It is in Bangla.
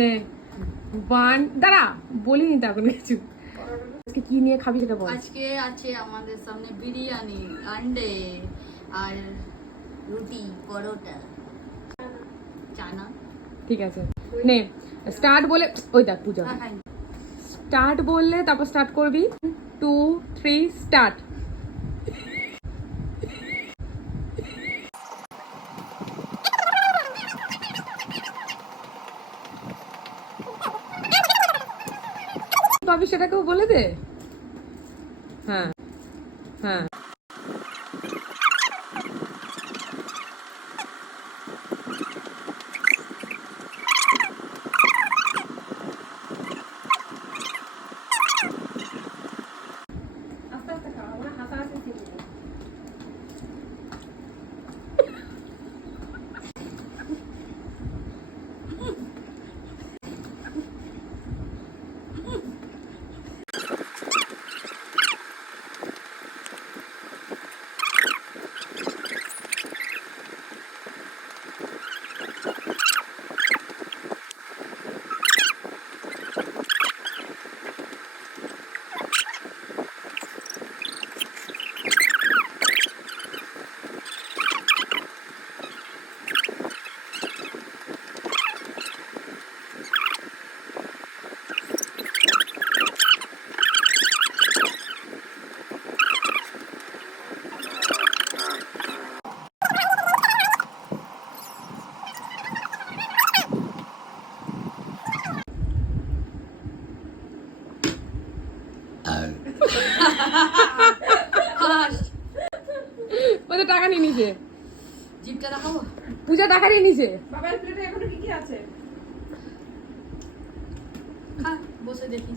নে ওয়ান দাঁড়া বলিনি তো এখন কিছু। আজকে কি নিয়ে খাবি সেটা বল। আজকে আছে আমাদের সামনে বিরিয়ানি, আন্ডে আর রুটি, পরোটা, চানা। ঠিক আছে নে স্টার্ট বলে, ওই দেখ পূজা, হ্যাঁ স্টার্ট বললে তারপর স্টার্ট করবি। 2 3 স্টার্ট। পাবি সেটাকেও বলে দে। হ্যাঁ হ্যাঁ আস্তে আস্তে খাওয়া আমরা হাসাহাসি শিখবো। ওই তো টাকা নিয়ে নিছে, জিপটা দেখাবো। পূজা টাকা নিয়ে নিছে। বাবার প্লেটে এখনো কি কি আছে? খা, বসে দেখি।